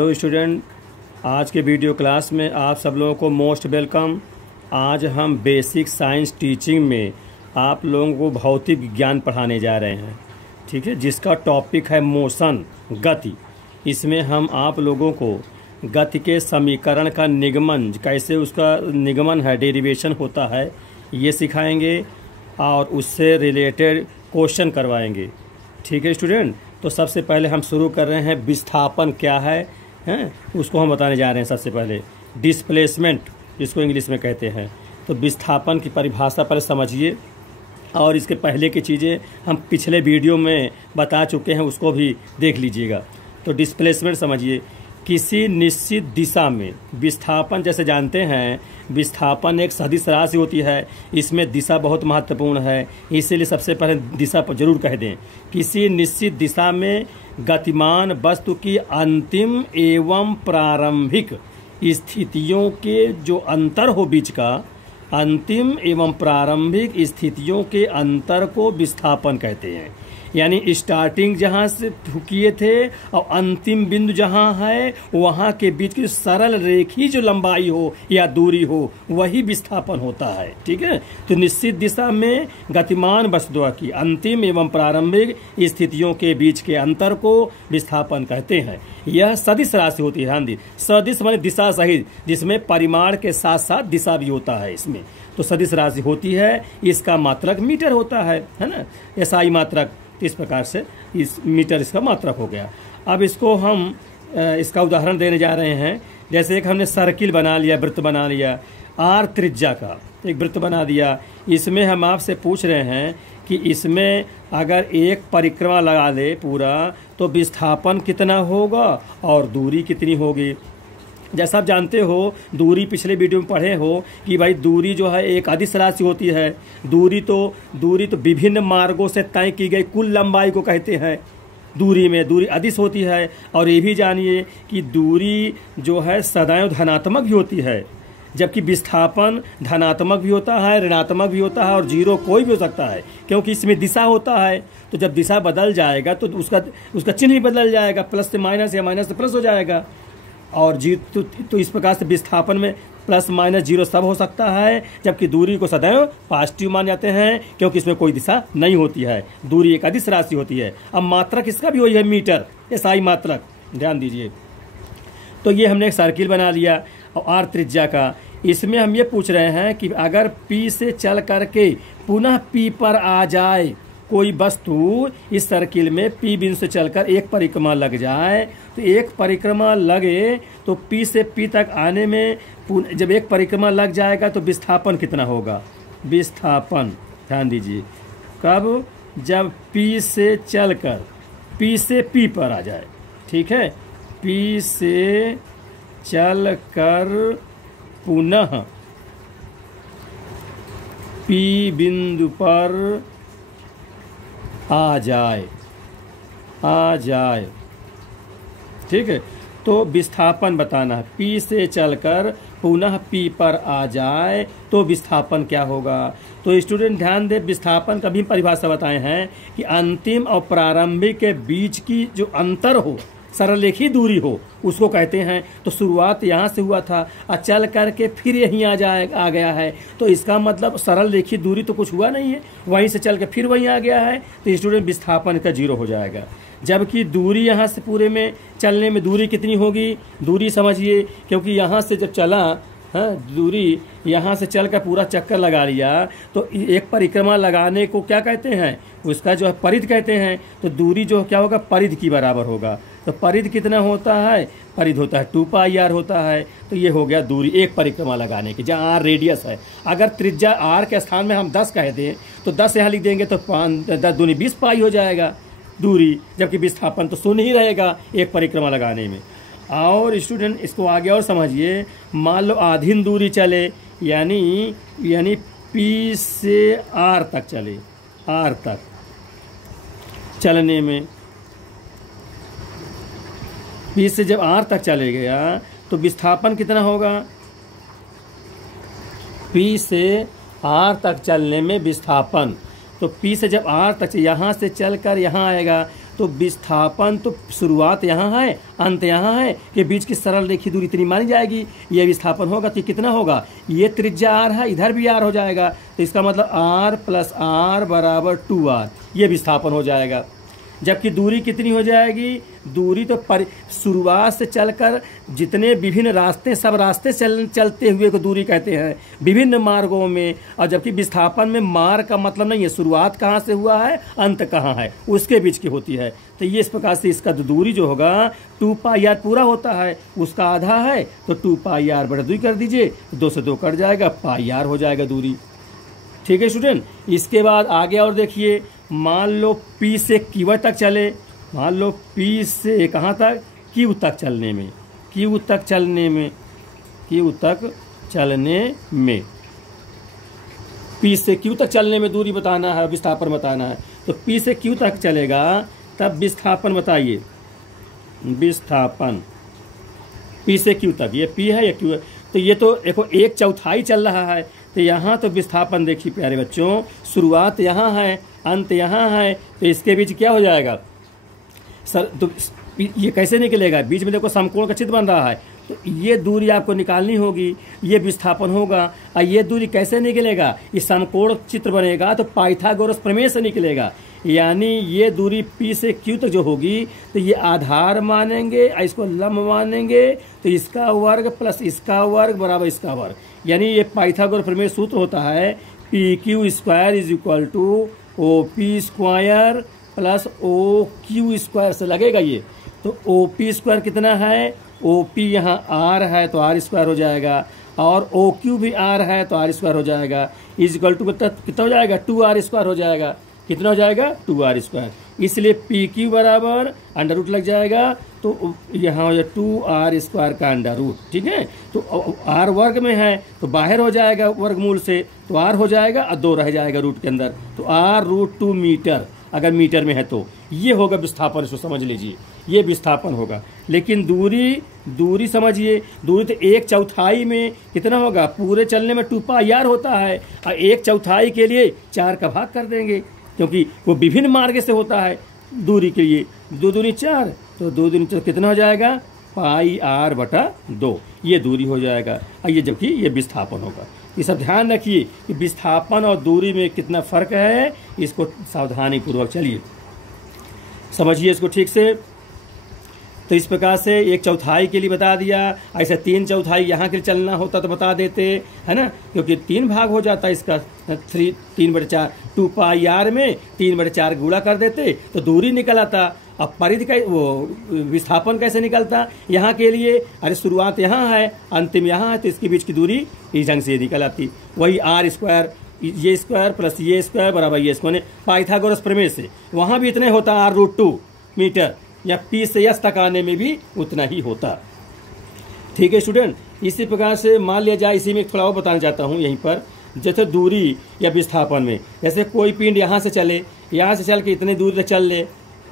तो स्टूडेंट, आज के वीडियो क्लास में आप सब लोगों को मोस्ट वेलकम। आज हम बेसिक साइंस टीचिंग में आप लोगों को भौतिक विज्ञान पढ़ाने जा रहे हैं, ठीक है, जिसका टॉपिक है मोशन, गति। इसमें हम आप लोगों को गति के समीकरण का निगमन, कैसे उसका निगमन है, डेरिवेशन होता है, ये सिखाएंगे और उससे रिलेटेड क्वेश्चन करवाएंगे। ठीक है स्टूडेंट, तो सबसे पहले हम शुरू कर रहे हैं विस्थापन क्या है, उसको हम बताने जा रहे हैं। सबसे पहले डिस्प्लेसमेंट, जिसको इंग्लिश में कहते हैं। तो विस्थापन की परिभाषा पहले समझिए, और इसके पहले की चीज़ें हम पिछले वीडियो में बता चुके हैं, उसको भी देख लीजिएगा। तो डिस्प्लेसमेंट समझिए, किसी निश्चित दिशा में विस्थापन, जैसे जानते हैं विस्थापन एक सदिश राशि होती है, इसमें दिशा बहुत महत्वपूर्ण है, इसीलिए सबसे पहले दिशा पर जरूर कह दें। किसी निश्चित दिशा में गतिमान वस्तु की अंतिम एवं प्रारंभिक स्थितियों के जो अंतर हो बीच का, अंतिम एवं प्रारंभिक स्थितियों के अंतर को विस्थापन कहते हैं। यानी स्टार्टिंग जहाँ से किए थे और अंतिम बिंदु जहाँ है, वहाँ के बीच की सरल रेखी जो लंबाई हो या दूरी हो, वही विस्थापन होता है। ठीक है, तो निश्चित दिशा में गतिमान वस्तुओं की अंतिम एवं प्रारंभिक स्थितियों के बीच के अंतर को विस्थापन कहते हैं। यह सदिश राशि होती है। ध्यान दी, सदिश माने दिशा सहित, जिसमें परिमाण के साथ साथ दिशा भी होता है इसमें। तो सदिश राशि होती है, इसका मात्रक मीटर होता है ना, एसआई मात्रक। इस प्रकार से इस मीटर इसका मात्रक हो गया। अब इसको हम इसका उदाहरण देने जा रहे हैं। जैसे एक हमने सर्किल बना लिया, वृत्त बना लिया, आर त्रिज्या का एक वृत्त बना दिया। इसमें हम आपसे पूछ रहे हैं कि इसमें अगर एक परिक्रमा लगा दे पूरा, तो विस्थापन कितना होगा और दूरी कितनी होगी। जैसा आप जानते हो, दूरी पिछले वीडियो में पढ़े हो कि भाई दूरी जो है एक अदिश राशि होती है। दूरी तो विभिन्न मार्गों से तय की गई कुल लंबाई को कहते हैं। दूरी में दूरी अदिश होती है। और ये भी जानिए कि दूरी जो है सदैव धनात्मक भी होती है, जबकि विस्थापन धनात्मक भी होता है, ऋणात्मक भी होता है, और जीरो कोई भी हो सकता है, क्योंकि इसमें दिशा होता है। तो जब दिशा बदल जाएगा तो उसका चिन्ह ही बदल जाएगा, प्लस से माइनस या माइनस से प्लस हो जाएगा। और तो इस प्रकार से विस्थापन में प्लस माइनस जीरो सब हो सकता है, जबकि दूरी को सदैव पॉजिटिव मान जाते हैं, क्योंकि इसमें कोई दिशा नहीं होती है। दूरी एक अदिश राशि होती है। अब मात्रक इसका भी वही है, मीटर, एसआई मात्रक। ध्यान दीजिए, तो ये हमने एक सर्किल बना लिया और आर त्रिज्या का। इसमें हम ये पूछ रहे हैं कि अगर पी से चल करके पुनः पी पर आ जाए कोई वस्तु, इस सर्किल में पी बिंदु से चलकर एक परिक्रमा लग जाए, तो एक परिक्रमा लगे तो पी से पी तक आने में जब एक परिक्रमा लग जाएगा तो विस्थापन कितना होगा। विस्थापन ध्यान दीजिए, कब, जब पी से चलकर पी से पी पर आ जाए। ठीक है, पी से चलकर पुनः पी बिंदु पर आ जाए। ठीक है, तो विस्थापन बताना है। पी से चलकर पुनः पी पर आ जाए तो विस्थापन क्या होगा। तो स्टूडेंट ध्यान दे, विस्थापन का भी परिभाषा बताए हैं कि अंतिम और प्रारंभिक के बीच की जो अंतर हो, सरलरेखी दूरी हो, उसको कहते हैं। तो शुरुआत यहाँ से हुआ था और चल करके फिर यहीं आ गया है, तो इसका मतलब सरल रेखी दूरी तो कुछ हुआ नहीं है, वहीं से चल के फिर वहीं आ गया है, तो स्टूडेंट विस्थापन का जीरो हो जाएगा। जबकि दूरी यहाँ से पूरे में चलने में दूरी कितनी होगी, दूरी समझिए, क्योंकि यहाँ से जब चला, हाँ, दूरी यहाँ से चल कर पूरा चक्कर लगा लिया, तो एक परिक्रमा लगाने को क्या कहते हैं, उसका जो है परिध कहते हैं। तो दूरी जो क्या होगा, परिध की बराबर होगा। तो परिध कितना होता है, परिध होता है 2πr होता है। तो ये हो गया दूरी एक परिक्रमा लगाने की, जहाँ r रेडियस है। अगर त्रिज्या r के स्थान में हम 10 कह दें तो 10 यहाँ लिख देंगे तो 10 दूनी 20 पाई हो जाएगा दूरी, जबकि विस्थापन तो शून्य ही रहेगा एक परिक्रमा लगाने में। और स्टूडेंट इसको आगे और समझिए, मान लो आधीन दूरी चले, यानी पी से आर तक चले, आर तक चलने में, पी से जब आर तक चले गया तो विस्थापन कितना होगा। पी से आर तक चलने में विस्थापन, तो पी से जब आर तक यहाँ से चलकर यहाँ आएगा तो विस्थापन तो शुरुआत यहाँ है, अंत यहाँ है, कि बीच की सरल रेखी दूरी इतनी मानी जाएगी। ये विस्थापन होगा तो कितना होगा, ये त्रिज्या r है, इधर भी r हो जाएगा, तो इसका मतलब r + r = 2r, ये विस्थापन हो जाएगा। जबकि दूरी कितनी हो जाएगी, दूरी तो शुरुआत से चलकर जितने विभिन्न रास्ते, सब रास्ते चलते हुए को दूरी कहते हैं, विभिन्न मार्गों में। और जबकि विस्थापन में मार्ग का मतलब नहीं है शुरुआत कहाँ से हुआ है, अंत कहाँ है, उसके बीच की होती है। तो ये इस प्रकार से इसका दूरी जो होगा 2πr पूरा होता है, उसका आधा है, तो 2πr/2 कर दीजिए, 2 से 2 कट जाएगा, πr हो जाएगा दूरी। ठीक है स्टूडेंट। इसके बाद आगे और देखिए, मान लो P से Q तक चले, मान लो P से कहाँ तक, Q तक चलने में, Q तक चलने में, Q तक चलने में, P से Q तक चलने में दूरी बताना है, विस्थापन बताना है। तो P से Q तक चलेगा, तब विस्थापन बताइए, विस्थापन P से Q तक, ये P है या Q है, तो ये तो देखो 1/4 चल रहा है, तो यहाँ तो विस्थापन देखिए प्यारे बच्चों, शुरुआत यहाँ है, अंत यहाँ है, तो इसके बीच क्या हो जाएगा सर, तो ये कैसे निकलेगा, बीच में देखो समकोण का चित्र बन रहा है, तो ये दूरी आपको निकालनी होगी, ये विस्थापन होगा। और ये दूरी कैसे निकलेगा, ये समकोण चित्र बनेगा तो पाइथागोरस प्रमेय से निकलेगा। यानी ये दूरी P से Q तक जो होगी, तो ये आधार मानेंगे और इसको लंब मानेंगे, तो इसका वर्ग प्लस इसका वर्ग बराबर इसका वर्ग। यानी ये पाइथागोरस प्रमेय सूत्र होता है, PQ² = OP² प्लस OQ² से लगेगा ये। तो OP² कितना है, OP यहाँ R है तो R² हो जाएगा, और OQ भी R है तो R² हो जाएगा, = कितना हो जाएगा, 2R² हो जाएगा। कितना हो जाएगा, 2R²। इसलिए PQ बराबर √ लग जाएगा, तो यहाँ हो जाए 2R² का √ ठीक है। तो R वर्ग में है तो बाहर हो जाएगा वर्गमूल से, तो R हो जाएगा और 2 रह जाएगा रूट के अंदर, तो R√2 मीटर, अगर मीटर में है तो ये होगा विस्थापन। इसको समझ लीजिए, ये विस्थापन होगा। लेकिन दूरी समझिए, दूरी तो 1/4 में कितना होगा, पूरे चलने में 2πr होता है, और 1/4 के लिए 4 का भाग कर देंगे, क्योंकि वो विभिन्न मार्ग से होता है दूरी के लिए। 2 दूनी 4, तो 2 दूनी 4 कितना हो जाएगा, πr/2, ये दूरी हो जाएगा। और ये जबकि ये विस्थापन होगा। ये सब ध्यान रखिए कि विस्थापन और दूरी में कितना फर्क है, इसको सावधानी पूर्वक चलिए समझिए इसको ठीक से। तो इस प्रकार से 1/4 के लिए बता दिया, ऐसे 3/4 यहाँ के लिए चलना होता तो बता देते, है ना, क्योंकि 3 भाग हो जाता है इसका, 3/4, 2πr में 3/4 गुणा कर देते तो दूरी निकल आता। अब परिधि का वो विस्थापन कैसे निकलता, यहाँ के लिए अरे शुरुआत यहाँ है, अंतिम यहाँ है, तो इसके बीच की दूरी इस ढंग से निकल आती। वही R², ये स्क्वायर प्लस ये स्क्वायर बराबर ये स्क्वायर, पाइथागोरस प्रमेय से वहाँ भी इतने होता R√2 मीटर, या P से S तक आने में भी उतना ही होता। ठीक है स्टूडेंट। इसी प्रकार से मान लिया जाए, इसी में थोड़ा और बताना चाहता हूँ यहीं पर, जैसे दूरी या विस्थापन में, जैसे कोई पिंड यहाँ से चले, यहाँ से चल के इतनी दूर तक चल ले,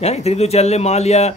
यहाँ इतनी दूर चल ले, मान लिया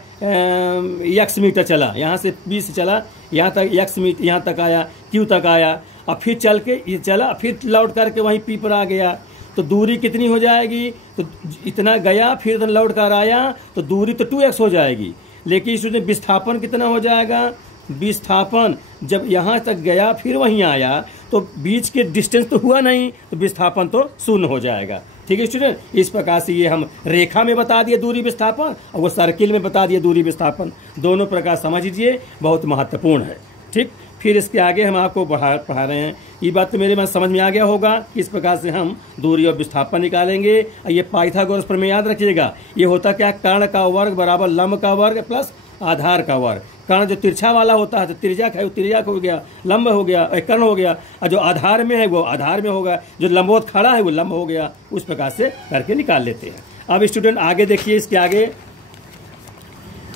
x मीटर चला, यहाँ से B से चला यहाँ तक, x मीटर यहाँ तक आया, Q तक आया, और फिर चल के ये चला, फिर लौट करके वहीं P पर आ गया, तो दूरी कितनी हो जाएगी, तो इतना गया फिर लौट कर आया, तो दूरी तो 2x हो जाएगी। लेकिन इसमें विस्थापन कितना हो जाएगा, विस्थापन जब यहाँ तक गया फिर वहीं आया, तो बीच के डिस्टेंस तो हुआ नहीं, तो विस्थापन तो 0 हो जाएगा। ठीक है स्टूडेंट। इस प्रकार से ये हम रेखा में बता दिए दूरी विस्थापन, और वो सर्किल में बता दिए दूरी विस्थापन, दोनों प्रकार समझ लीजिए, बहुत महत्वपूर्ण है। ठीक, फिर इसके आगे हम आपको पढ़ा रहे हैं। ये बात तो मेरे मन समझ में आ गया होगा कि इस प्रकार से हम दूरी और विस्थापन निकालेंगे। ये पाइथागोरस प्रमेय याद रखिएगा, ये होता क्या, कर्ण का वर्ग बराबर लंब का वर्ग प्लस आधार का वर्ग। कर्ण जो तिरछा वाला होता है तो तिर्यक है, वो तिर्यक हो गया, लंब हो गया, कर्ण हो गया, और जो आधार में है वो आधार में होगा, जो लंबवत खड़ा है वो लंब हो गया। उस प्रकार से करके निकाल लेते हैं। अब स्टूडेंट आगे देखिए, इसके आगे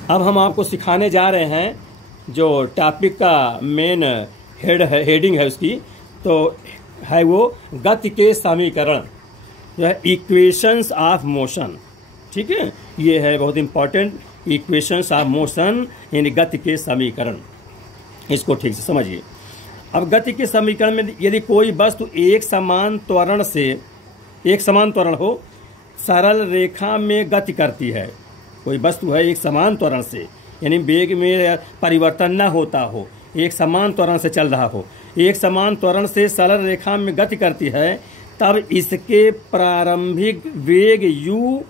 अब हम आपको सिखाने जा रहे हैं जो टॉपिक का मेन हेडिंग है उसकी, तो है वो गति के समीकरण, जो है इक्वेशंस ऑफ मोशन। ठीक है, ये है बहुत इंपॉर्टेंट, इक्वेशंस ऑफ मोशन यानी गति के समीकरण। इसको ठीक से समझिए। अब गति के समीकरण में यदि कोई वस्तु एक समान त्वरण हो, सरल रेखा में गति करती है, कोई वस्तु है एक समान त्वरण से, यानी वेग में परिवर्तन न होता हो, एक समान त्वरण से चल रहा हो, एक समान त्वरण से सरल रेखा में गति करती है, तब इसके प्रारंभिक वेग u,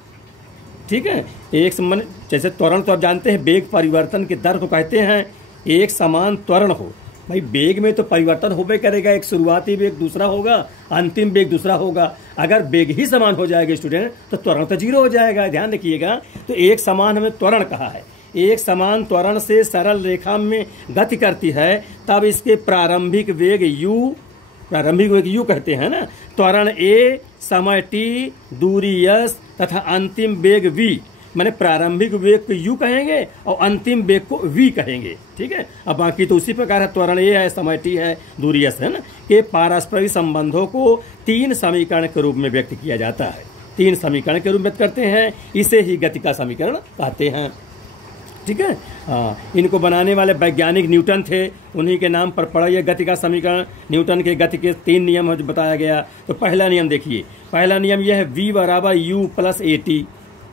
ठीक है, एक समान, जैसे त्वरण तो आप जानते हैं वेग परिवर्तन की दर को कहते हैं एक समान त्वरण हो। भाई वेग में तो परिवर्तन होबे करेगा, एक शुरुआती वेग दूसरा होगा, अंतिम वेग दूसरा होगा। अगर वेग ही समान हो जाएगा स्टूडेंट तो त्वरण तो जीरो हो जाएगा, ध्यान रखिएगा। तो एक समान हमें त्वरण कहा है, एक समान त्वरण से सरल रेखा में गति करती है, तब इसके प्रारंभिक वेग u कहते हैं ना। त्वरण a, समय t, दूरी s तथा अंतिम वेग v, मैंने प्रारंभिक वेग को u कहेंगे और अंतिम वेग को v कहेंगे, ठीक है। अब बाकी तो उसी प्रकार है, त्वरण a है, समय t है, दूरी s है ना। के पारस्परिक संबंधों को 3 समीकरण के रूप में व्यक्त किया जाता है, 3 समीकरण के रूप में व्यक्त करते हैं, इसे ही गति का समीकरण कहते हैं, ठीक है। हाँ, इनको बनाने वाले वैज्ञानिक न्यूटन थे, उन्हीं के नाम पर पड़ा यह गति का समीकरण। न्यूटन के गति के 3 नियम बताया गया। तो पहला नियम देखिए, पहला नियम यह है v बराबर u plus a T,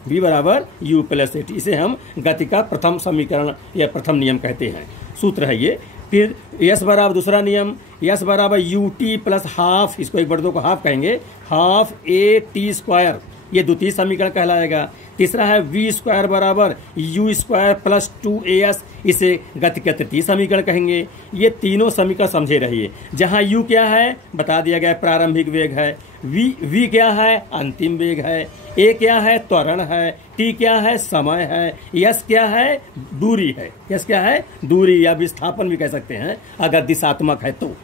v बराबर u प्लस ए टी, इसे हम गति का प्रथम समीकरण या प्रथम नियम कहते हैं, सूत्र है ये। फिर s बराबर दूसरा नियम, s बराबर u t प्लस हाफ, इसको एक बड़े को हाफ कहेंगे, हाफ a t स्क्वायर, ये द्वितीय समीकरण कहलाएगा। तीसरा है v स्क्वायर बराबर u स्क्वायर प्लस 2as, इसे गति का तृतीय समीकरण कहेंगे। ये तीनों समीकरण समझे रहिए। जहां u क्या है बता दिया गया, प्रारंभिक वेग है, v क्या है अंतिम वेग है, a क्या है त्वरण है, t क्या है समय है, s क्या है दूरी है, s क्या है दूरी या विस्थापन भी कह सकते हैं अगर दिशात्मक है तो,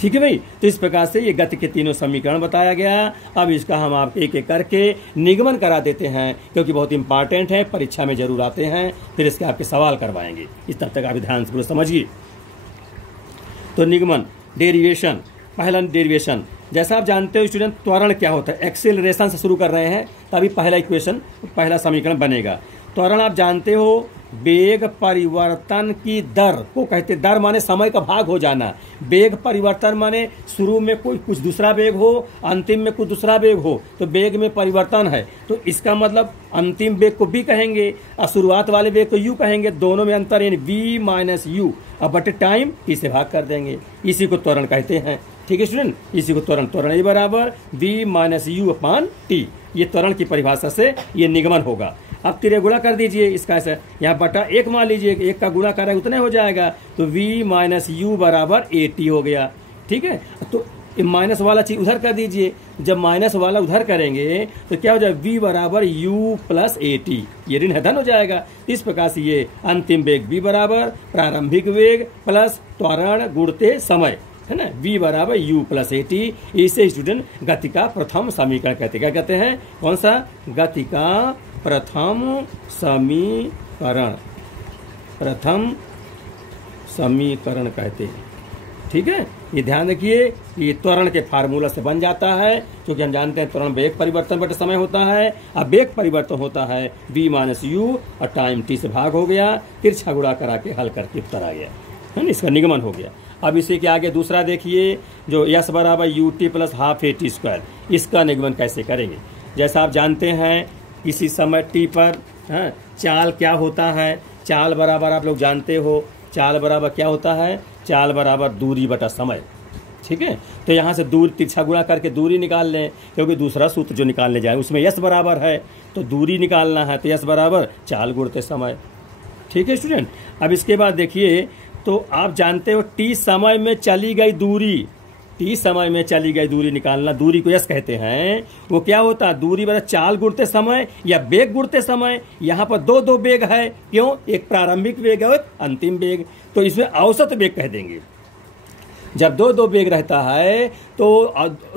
ठीक है भाई। तो इस प्रकार से ये गति के तीनों समीकरण बताया गया। अब इसका हम आप एक एक करके निगमन करा देते हैं, क्योंकि बहुत इंपॉर्टेंट है, परीक्षा में जरूर आते हैं, फिर इसके आपके सवाल करवाएंगे। इस तब तक आप ध्यान से पूरा समझिए। तो निगमन, डेरिवेशन, पहला डेरिवेशन, जैसा आप जानते हो स्टूडेंट त्वरण क्या होता है, एक्सेलरेशन से शुरू कर रहे हैं तभी पहला इक्वेशन, पहला समीकरण बनेगा। त्वरण आप जानते हो वेग परिवर्तन की दर को कहते, दर माने समय का भाग हो जाना, वेग परिवर्तन माने शुरू में कोई कुछ दूसरा वेग हो, अंतिम में कुछ दूसरा वेग हो, तो वेग में परिवर्तन है, तो इसका मतलब अंतिम वेग को v कहेंगे और शुरुआत वाले वेग को u कहेंगे, दोनों में अंतर यानी v माइनस u, अब बटे टाइम t से भाग कर देंगे, इसी को त्वरण कहते हैं, ठीक है स्टूडेंट, इसी को त्वरण, त्वरण a बराबर v माइनस u अपान t, ये त्वरण की परिभाषा से ये निगमन होगा। अब तिरे गुणा कर दीजिए इसका, ऐसा यहाँ बटा 1 मान लीजिए, 1 का गुणा करें उतने हो जाएगा, तो v माइनस u बराबर ए टी हो गया, ठीक है। तो माइनस वाला चीज उधर कर दीजिए, जब माइनस वाला उधर करेंगे तो क्या हो जाएगा, v बराबर u प्लस ए टी, ये ऋण है धन हो जाएगा। इस प्रकार से ये अंतिम वेग v बराबर प्रारंभिक वेग प्लस त्वरण गुणते समय, है ना, v बराबर u प्लस ए टी, इसे स्टूडेंट गति का प्रथम समीकरण कहते हैं। क्या कहते हैं, कौन सा, गति का प्रथम समीकरण, प्रथम समीकरण कहते हैं, ठीक है। ये ध्यान रखिए, ये त्वरण के फार्मूला से बन जाता है, क्योंकि हम जानते हैं त्वरण वेग परिवर्तन बटे समय होता है, अब वेग परिवर्तन होता है v माइनस u और टाइम t से भाग हो गया, तिरछा गुणा करा के हल करके उत्तर आ गया, है ना, इसका निगमन हो गया। अब इसी के आगे दूसरा देखिए, जो s बराबर u T plus half a t square, इसका निगमन कैसे करेंगे। जैसा आप जानते हैं किसी समय t पर चाल क्या होता है, चाल बराबर आप लोग जानते हो, चाल बराबर क्या होता है, चाल बराबर दूरी बटा समय, ठीक है। तो यहाँ से दूरी तिरछा गुणा करके दूरी निकाल लें, क्योंकि दूसरा सूत्र जो निकालने जाए उसमें s बराबर है, तो दूरी निकालना है, तो s बराबर चाल गुणते समय, ठीक है स्टूडेंट। अब इसके बाद देखिए, तो आप जानते हो t समय में चली गई दूरी, t समय में चली गई दूरी निकालना, दूरी को s कहते हैं। वो क्या होता है, दूरी बराबर चाल गुणते समय या वेग गुणते समय। यहाँ पर दो वेग है, क्यों, एक प्रारंभिक वेग और अंतिम वेग, तो इसमें औसत वेग कह देंगे। जब दो वेग रहता है तो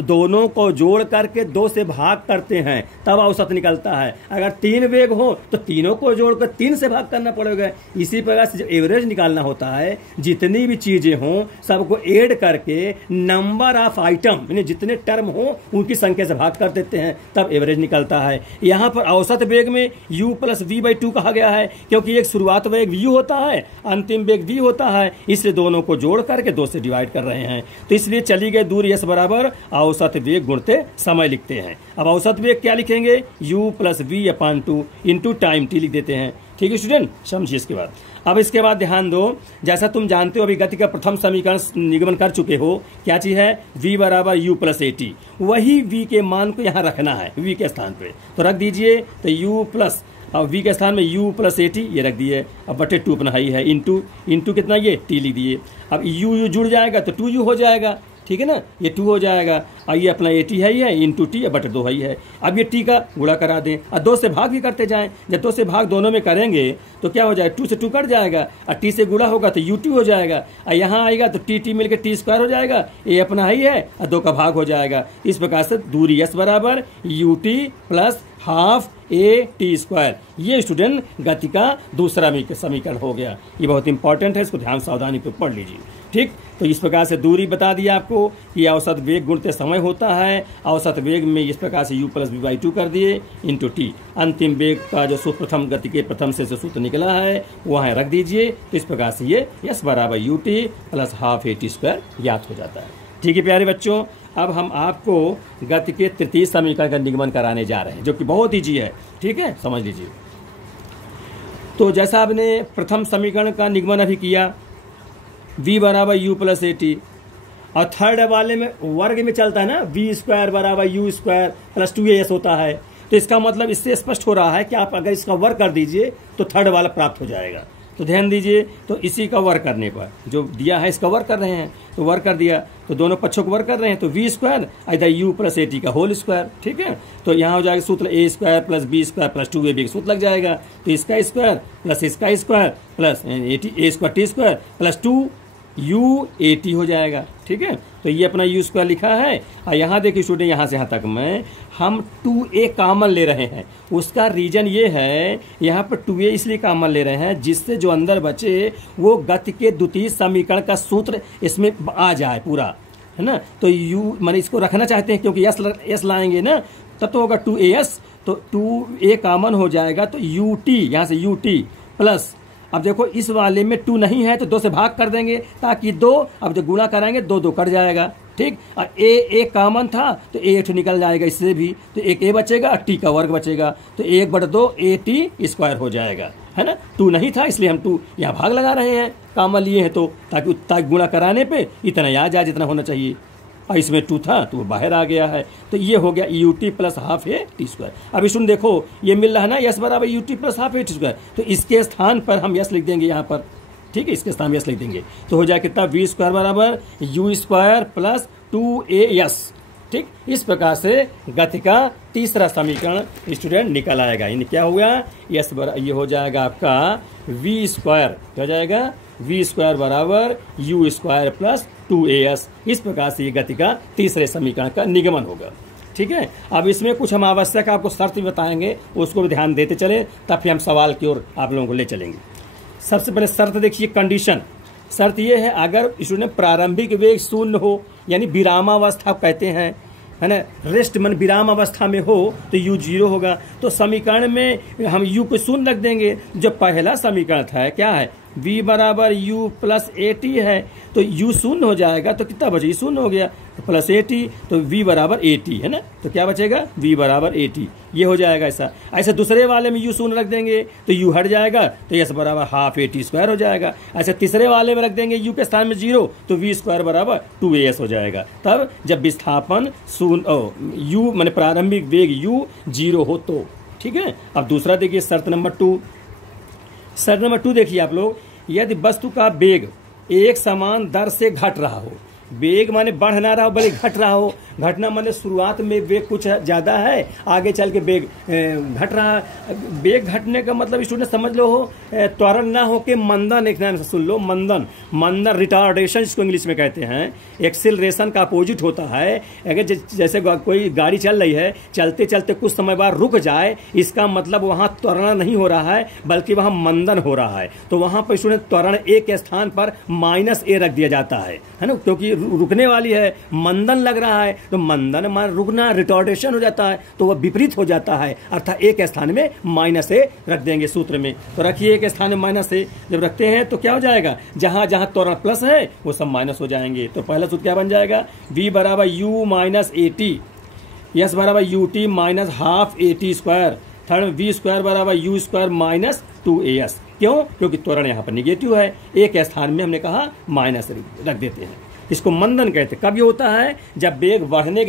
दोनों को जोड़ करके 2 से भाग करते हैं, तब औसत निकलता है। अगर 3 वेग हो तो तीनों को जोड़कर 3 से भाग करना पड़ेगा। इसी प्रकार से जब एवरेज निकालना होता है, जितनी भी चीजें हों सबको ऐड करके नंबर ऑफ आइटम यानी जितने टर्म हो उनकी संख्या से भाग कर देते हैं, तब एवरेज निकलता है। यहाँ पर औसत वेग में u प्लस वी बाई 2 कहा गया है, क्योंकि एक शुरुआत वेग u होता है, अंतिम वेग v होता है, इसलिए दोनों को जोड़ करके 2 से डिवाइड कर कर रहे हैं, तो इसलिए चली गई दूरी s बराबर औसत वेग गुणते समय लिखते हैं। अब औसत वेग क्या लिखेंगे, u plus V upon 2 into time t लिख देते हैं। ठीक है स्टूडेंट, समझिए इसके बाद। अब इसके बाद ध्यान दो, जैसा तुम जानते हो अभी गति का प्रथम समीकरण निगमन कर चुके हो, क्या चीज है, v बराबर u प्लस ए टी, वही v के मान को यहाँ रखना है v के स्थान पे, तो रख दीजिए। तो u प्लस, अब v के स्थान में u प्लस ए टी ये रख दिए, अब बटे 2 अपना ही है, इंटू कितना ये t लिख दिए। अब u जुड़ जाएगा तो 2u हो जाएगा, ठीक है ना, ये 2 हो जाएगा। और ये अपना 80 है ही है, इंटू टी बटे 2 ही है। अब ये टी का गुणा करा दें और 2 से भाग भी करते जाएं। जब 2 से भाग दोनों में करेंगे तो क्या हो जाएगा, 2 से 2 कट जाएगा और टी से गुणा होगा तो u2 हो जाएगा, और यहाँ आएगा तो टी मिलकर टी स्क्वायर हो जाएगा, ये अपना ही है और 2 का भाग हो जाएगा। इस प्रकार से दूरी s बराबर ut plus half a t square, ये स्टूडेंट गति का दूसरा समीकरण हो गया। ये बहुत इंपॉर्टेंट है, इसको ध्यान सावधानी पे पढ़ लीजिए। ठीक, तो इस प्रकार से दूरी बता दिया आपको कि औसत वेग गुणते समय होता है। औसत वेग में इस प्रकार से u प्लस वी बाई 2 कर दिए इंटू टी। अंतिम वेग का जो सूत्र प्रथम गति के प्रथम से सूत्र निकला है वहाँ रख दीजिए। तो इस प्रकार से ये s बराबर u T plus half a t square ज्ञात हो जाता है। ठीक है प्यारे बच्चों, अब हम आपको गति के तृतीय समीकरण का निगमन कराने जा रहे हैं, जो कि बहुत ईजी है। ठीक है, समझ लीजिए। तो जैसा आपने प्रथम समीकरण का निगमन अभी किया, v बराबर u प्लस ए टी, और थर्ड वाले में वर्ग में चलता है ना, v स्क्वायर बराबर u स्क्वायर प्लस 2as होता है। तो इसका मतलब इससे स्पष्ट हो रहा है कि आप अगर इसका वर्ग कर दीजिए तो थर्ड वाला प्राप्त हो जाएगा। तो ध्यान दीजिए, तो इसी का वर्ग करने पर जो दिया है इसका वर्ग कर रहे हैं, तो वर्ग कर दिया तो दोनों पक्षों को वर्ग कर रहे हैं, तो v स्क्वायर इधर u प्लस ए टी का होल स्क्वायर। ठीक है, तो यहाँ हो जाएगा सूत्र a square plus b square plus 2ab सूत्र लग जाएगा। तो इसका स्क्वायर प्लस इसका square plus a square t square plus 2u80 हो जाएगा। ठीक है, तो ये अपना u स्क्वायर लिखा है। और यहाँ देखिए स्टूडेंट, यहाँ से यहाँ तक में हम 2a कॉमन ले रहे हैं। उसका रीजन ये है, यहाँ पर 2a इसलिए कॉमन ले रहे हैं जिससे जो अंदर बचे वो गति के द्वितीय समीकरण का सूत्र इसमें आ जाए पूरा, है ना। तो u माने इसको रखना चाहते हैं क्योंकि s लाएंगे ना, तब तो होगा 2as, तो 2a कॉमन हो जाएगा तो ut, यहाँ से ut प्लस, अब देखो इस वाले में 2 नहीं है तो 2 से भाग कर देंगे ताकि 2, अब जब गुणा कराएंगे 2 कट जाएगा। ठीक, और a कॉमन था तो a निकल जाएगा इससे भी, तो एक a बचेगा और t का वर्ग बचेगा, तो 1/2 a t स्क्वायर हो जाएगा, है ना। 2 नहीं था इसलिए हम 2 यहाँ भाग लगा रहे हैं, कॉमन लिए हैं तो ताकि गुणा कराने पे इतना आ जाए जितना होना चाहिए, और इसमें 2 था तो वो बाहर आ गया है। तो ये हो गया ut plus half a t square. अब इसमें देखो ये मिल रहा है ना s बराबर ut plus half a t square, तो इसके स्थान पर हम s लिख देंगे यहाँ पर। ठीक है, इसके स्थान में s लिख देंगे तो हो जाए कितना, v स्क्वायर बराबर u स्क्वायर प्लस 2as। ठीक, इस प्रकार से गति का तीसरा समीकरण स्टूडेंट निकल आएगा। यानी क्या होगा, s बराबर ये हो जाएगा आपका v स्क्वायर, हो जाएगा v स्क्वायर बराबर u स्क्वायर प्लस 2as। इस प्रकार से ये गति का तीसरे समीकरण का निगमन होगा। ठीक है, अब इसमें कुछ हम आवश्यक आपको शर्त भी बताएंगे, उसको भी ध्यान देते चले, तब फिर हम सवाल की ओर आप लोगों को ले चलेंगे। सबसे पहले शर्त देखिए, कंडीशन। शर्त ये है अगर स्टूडेंट प्रारंभिक वेग 0 हो, यानी विरामावस्था कहते हैं, है ना, रेस्ट मन विराम अवस्था में हो तो u 0 होगा। तो समीकरण में हम u को 0 रख देंगे। जो पहला समीकरण था क्या है, v बराबर u प्लस ए टी है, तो u 0 हो जाएगा तो कितना बचे, 0 हो गया, तो प्लस ए टी, तो v बराबर ए टी, है ना, तो क्या बचेगा, v बराबर ए टी, ये हो जाएगा ऐसा। ऐसे दूसरे वाले में u 0 रख देंगे तो u हट जाएगा, तो s बराबर हाफ ए टी स्क्वायर हो जाएगा। ऐसे तीसरे वाले में रख देंगे u के स्थान में 0, तो v स्क्वायर बराबर 2as हो जाएगा। तब जब विस्थापन u माने प्रारंभिक वेग u 0 हो तो। ठीक है, अब दूसरा देखिए शर्त नंबर 2। शर्त नंबर 2 देखिए आप लोग, यदि वस्तु का वेग एक समान दर से घट रहा हो, वेग माने बढ़ ना रहा हो बल्कि घट रहा हो, घटना माने शुरुआत में वेग कुछ ज्यादा है, आगे चल के वेग घट रहा है। वेग घटने का मतलब स्टूडेंट समझ लो हो त्वरण ना हो के मंदन, एक नाम से सुन लो, मंदन रिटार्डेशन जिसको इंग्लिश में कहते हैं, एक्सेलरेशन का अपोजिट होता है। अगर जैसे कोई गाड़ी चल रही है, चलते चलते कुछ समय बाद रुक जाए, इसका मतलब वहाँ त्वरण नहीं हो रहा है बल्कि वहाँ मंदन हो रहा है। तो वहाँ पर स्टूडेंट त्वरण ए के स्थान पर -a रख दिया जाता है ना, क्योंकि रुकने वाली है, मंदन लग रहा है, तो मंदन मान रुकना, रिटॉर्डेशन हो जाता है, तो वह विपरीत हो जाता है, अर्थात एक स्थान में माइनस ए रख देंगे सूत्र में। तो रखिए एक स्थान में माइनस ए, जब रखते हैं तो क्या हो जाएगा, जहां जहां त्वरण प्लस है वो सब माइनस हो जाएंगे। तो पहला सूत्र क्या बन जाएगा, v बराबर u minus a t, s बराबर u t minus half a t square, third v square बराबर यू स्क्वायर माइनस 2as। क्यों, क्योंकि त्वरण यहाँ पर निगेटिव है, एक स्थान में हमने कहा माइनस रख देते हैं। इसको मंदन कहते हैं। कब ये होता है, जब वेग बढ़ने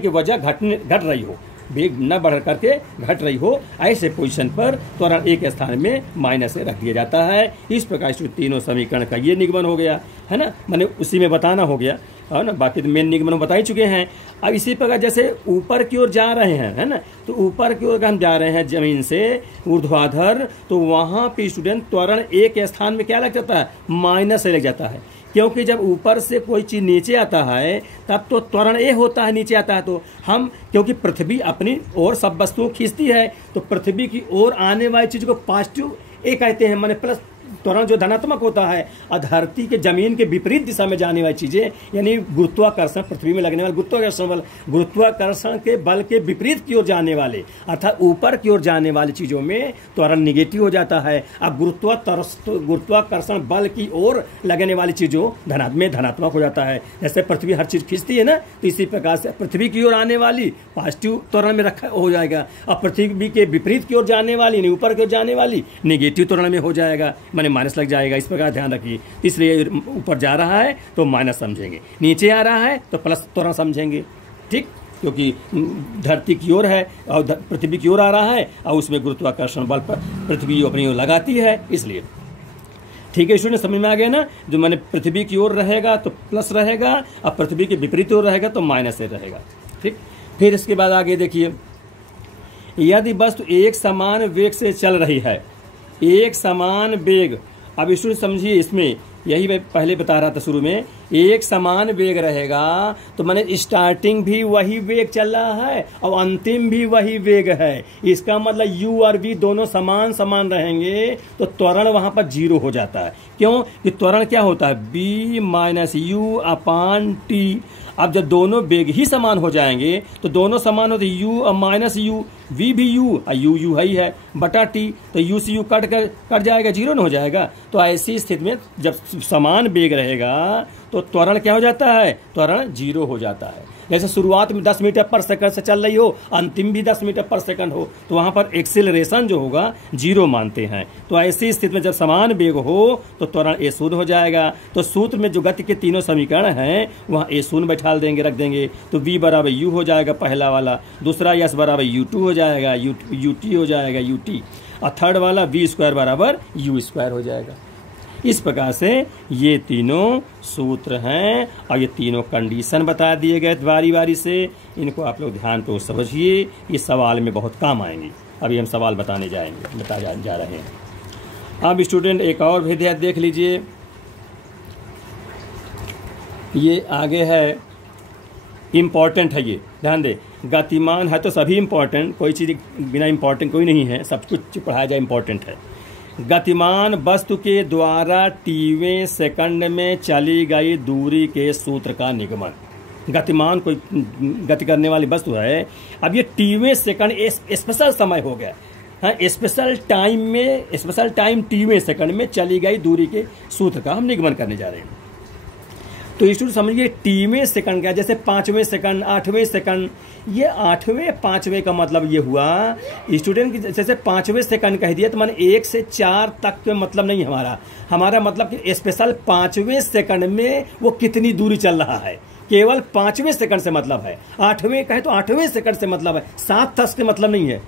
की वजह घट रही हो, वेग न बढ़ करके घट रही हो, ऐसे पोजीशन पर त्वरण एक स्थान में माइनस से रख दिया जाता है। इस प्रकार से तीनों समीकरण का ये निगमन हो गया है ना, मैंने उसी में बताना हो गया है ना, बाकी तो मेन निगमन बता ही चुके हैं। अब इसी प्रकार जैसे ऊपर की ओर जा रहे हैं है ना, तो ऊपर की ओर हम जा रहे हैं जमीन से ऊर्ध्वाधर, तो वहां पे स्टूडेंट त्वरण एक स्थान में क्या लग जाता है, माइनस से लग जाता है। क्योंकि जब ऊपर से कोई चीज नीचे आता है तब तो त्वरण ए होता है, नीचे आता है तो हम, क्योंकि पृथ्वी अपनी ओर सब वस्तुओं खींचती है, तो पृथ्वी की ओर आने वाली चीज को पॉजिटिव ए कहते हैं, माने प्लस त्वरण जो धनात्मक होता है, और धरती के जमीन के विपरीत दिशा में जाने वाली चीजें यानी गुरुत्वाकर्षण, पृथ्वी में लगने वाले गुरुत्वाकर्षण के बल के विपरीत की ओर जाने वाले अर्थात ऊपर की ओर जाने वाली चीजों में त्वरण निगेटिव हो जाता है। अब गुरुत्वाकर्षण बल की ओर लगने वाली चीजों धनात्मक हो जाता है। जैसे पृथ्वी हर चीज खींचती है ना, तो इसी प्रकार से पृथ्वी की ओर आने वाली पॉजिटिव त्वरण में रखा हो जाएगा, और पृथ्वी के विपरीत की ओर जाने वाली, ऊपर की ओर जाने वाली नेगेटिव त्वरण में हो जाएगा, माने माइनस लग जाएगा। इस प्रकार ध्यान रखिए। इसलिए ऊपर जा रहा है तो माइनस समझेंगे, नीचे आ रहा है तो प्लस त्वरण समझेंगे, ठीक, क्योंकि धरती की ओर है और पृथ्वी की ओर आ रहा है, और उसमें गुरुत्वाकर्षण बल पर पृथ्वी अपनी ओर लगाती है, इसलिए। ठीक है स्टूडेंट, समझ में आ गया ना। जो मैंने पृथ्वी की ओर रहेगा तो प्लस रहेगा, और पृथ्वी के विपरीत ओर रहेगा तो माइनस से रहेगा, ठीक। फिर इसके बाद आगे देखिए, यदि वस्तु एक समान वेग से चल रही है, एक समान वेग, अब स्टूडेंट समझिए, इसमें यही मैं पहले बता रहा था शुरू में, एक समान वेग रहेगा तो मैंने स्टार्टिंग भी वही वेग चल रहा है और अंतिम भी वही वेग है। इसका मतलब u और v दोनों समान रहेंगे तो त्वरण वहां पर जीरो हो जाता है। क्यों, कि त्वरण क्या होता है, b minus you upon T. अब जब दोनों वेग ही समान हो जाएंगे तो दोनों समान होते, u और माइनस यू, v भी u और u ही है बटा t, तो u से u कट जाएगा, जीरो न हो जाएगा। तो ऐसी स्थिति में जब समान वेग रहेगा तो त्वरण क्या हो जाता है, त्वरण जीरो हो जाता है। जैसे शुरुआत में 10 मीटर पर सेकंड से चल रही हो, अंतिम भी 10 मीटर पर सेकंड हो, तो वहां पर एक्सेलरेशन जो होगा जीरो मानते हैं। तो ऐसी स्थिति में जब समान वेग हो तो त्वरण ए शून्य हो जाएगा। तो सूत्र में जो गति के तीनों समीकरण हैं वहां ए शून्य बैठा देंगे, रख देंगे, तो v बराबर यू हो जाएगा पहला वाला, दूसरा यस बराबर u2 हो जाएगा, ut हो जाएगा ut, और थर्ड वाला v स्क्वायर बराबर u स्क्वायर हो जाएगा। इस प्रकार से ये तीनों सूत्र हैं और ये तीनों कंडीशन बता दिए गए बारी से। इनको आप लोग ध्यान तो समझिए, ये सवाल में बहुत काम आएंगे। अभी हम सवाल बता जा रहे हैं। अब स्टूडेंट एक और विधेयक देख लीजिए, ये आगे है, इम्पॉर्टेंट है, ये ध्यान दे। गतिमान है तो सभी इम्पॉर्टेंट, कोई चीज़ बिना इम्पॉर्टेंट कोई नहीं है, सब कुछ पढ़ाया जाए इम्पॉर्टेंट है। गतिमान वस्तु के द्वारा टीवें सेकंड में चली गई दूरी के सूत्र का निगमन। गतिमान कोई गति करने वाली वस्तु है, अब ये टीवें सेकंड स्पेशल समय हो गया, हाँ, स्पेशल टाइम टीवें सेकंड में चली गई दूरी के सूत्र का हम निगमन करने जा रहे हैं। तो स्टूडेंट समझिए, टीवें सेकंड क्या, जैसे 5वें सेकंड, 8वें सेकंड, ये 8वें 5वें का मतलब ये हुआ स्टूडेंट की, जैसे 5वें सेकंड कह दिया तो माने 1 से 4 तक का मतलब नहीं हमारा मतलब कि स्पेशल 5वें सेकंड में वो कितनी दूरी चल रहा है, केवल 5वें सेकंड से मतलब है। 8वें कहे तो 8वें सेकंड से मतलब है, 7 तक से मतलब नहीं है,